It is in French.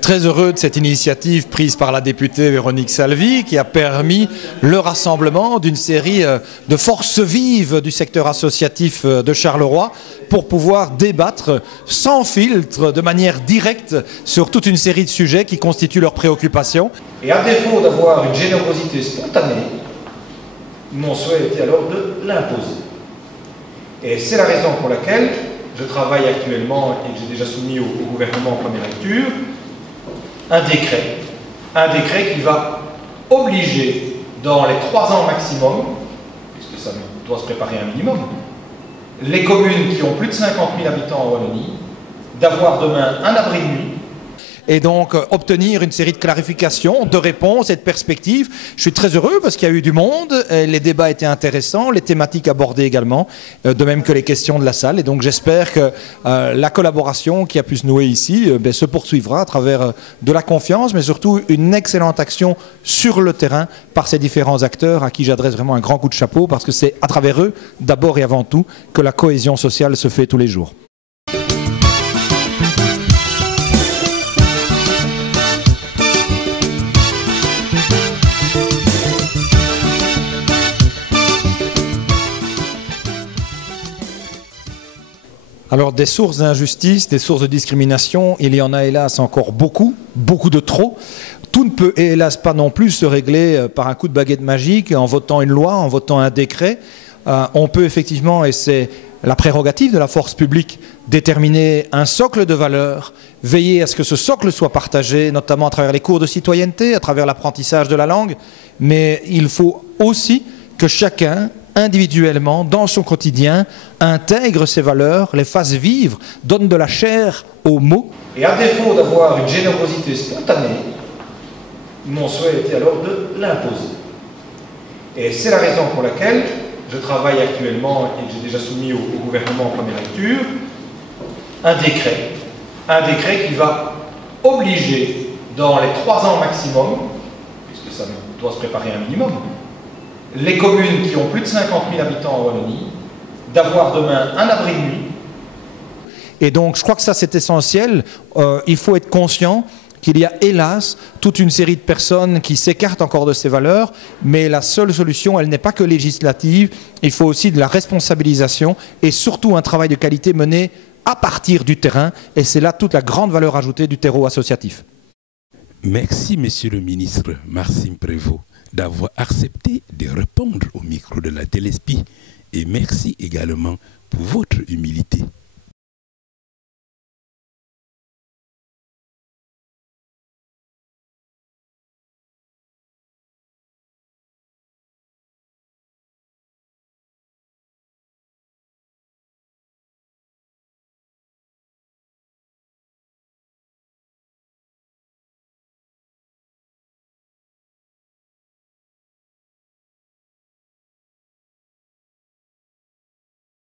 Très heureux de cette initiative prise par la députée Véronique Salvi qui a permis le rassemblement d'une série de forces vives du secteur associatif de Charleroi pour pouvoir débattre sans filtre, de manière directe, sur toute une série de sujets qui constituent leurs préoccupations. Et à défaut d'avoir une générosité spontanée, mon souhait était alors de l'imposer. Et c'est la raison pour laquelle je travaille actuellement et que j'ai déjà soumis au gouvernement en première lecture un décret qui va obliger dans les 3 ans maximum, puisque ça doit se préparer un minimum, les communes qui ont plus de 50 000 habitants en Wallonie d'avoir demain un abri de nuit. Et donc obtenir une série de clarifications, de réponses et de perspectives. Je suis très heureux parce qu'il y a eu du monde, les débats étaient intéressants, les thématiques abordées également, de même que les questions de la salle. Et donc j'espère que la collaboration qui a pu se nouer ici se poursuivra à travers de la confiance, mais surtout une excellente action sur le terrain par ces différents acteurs à qui j'adresse vraiment un grand coup de chapeau parce que c'est à travers eux, d'abord et avant tout, que la cohésion sociale se fait tous les jours. Alors des sources d'injustice, des sources de discrimination, il y en a hélas encore beaucoup, beaucoup de trop. Tout ne peut hélas pas non plus se régler par un coup de baguette magique, en votant une loi, en votant un décret. On peut effectivement, et c'est la prérogative de la force publique, déterminer un socle de valeurs, veiller à ce que ce socle soit partagé, notamment à travers les cours de citoyenneté, à travers l'apprentissage de la langue, mais il faut aussi que chacun, individuellement, dans son quotidien, intègre ces valeurs, les fasse vivre, donne de la chair aux mots. Et à défaut d'avoir une générosité spontanée, mon souhait était alors de l'imposer. Et c'est la raison pour laquelle je travaille actuellement et que j'ai déjà soumis au gouvernement en première lecture un décret qui va obliger dans les 3 ans maximum, puisque ça doit se préparer un minimum, les communes qui ont plus de 50 000 habitants en Wallonie d'avoir demain un abri de nuit. Et donc je crois que ça c'est essentiel, il faut être conscient qu'il y a hélas toute une série de personnes qui s'écartent encore de ces valeurs, mais la seule solution, elle n'est pas que législative, il faut aussi de la responsabilisation et surtout un travail de qualité mené à partir du terrain, et c'est là toute la grande valeur ajoutée du terreau associatif. Merci Monsieur le ministre Maxime Prévost d'avoir accepté de répondre au micro de la Téléspi, et merci également pour votre humilité.